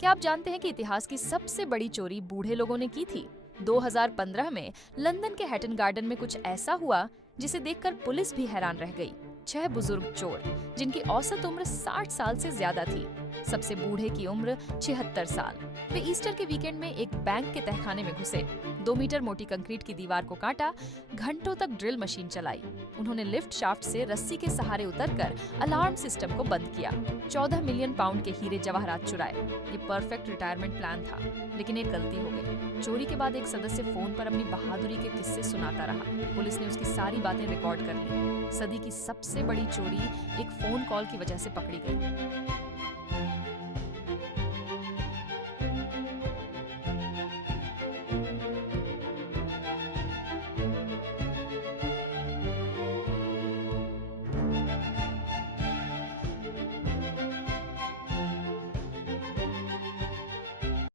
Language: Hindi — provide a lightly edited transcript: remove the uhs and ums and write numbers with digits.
क्या आप जानते हैं कि इतिहास की सबसे बड़ी चोरी बूढ़े लोगों ने की थी? 2015 में लंदन के हैटन गार्डन में कुछ ऐसा हुआ जिसे देखकर पुलिस भी हैरान रह गई। 6 बुजुर्ग चोर, जिनकी औसत उम्र 60 साल से ज्यादा थी। सबसे बूढ़े की उम्र 76 साल। वे ईस्टर के वीकेंड में एक बैंक के तहखाने में घुसे, 2 मीटर मोटी कंक्रीट की दीवार को काटा, घंटों तक ड्रिल मशीन चलाई। उन्होंने लिफ्ट शाफ्ट से रस्सी के सहारे उतरकर अलार्म सिस्टम को बंद किया। 14 मिलियन पाउंड के हीरे जवाहरात चुराए। ये परफेक्ट रिटायरमेंट प्लान था, लेकिन एक गलती हो गई। चोरी के बाद एक सदस्य फोन पर अपनी बहादुरी के किस्से सुनाता रहा। पुलिस ने उसकी सारी बातें रिकॉर्ड कर ली। सदी की सबसे बड़ी चोरी एक फोन कॉल की वजह से पकड़ी गई।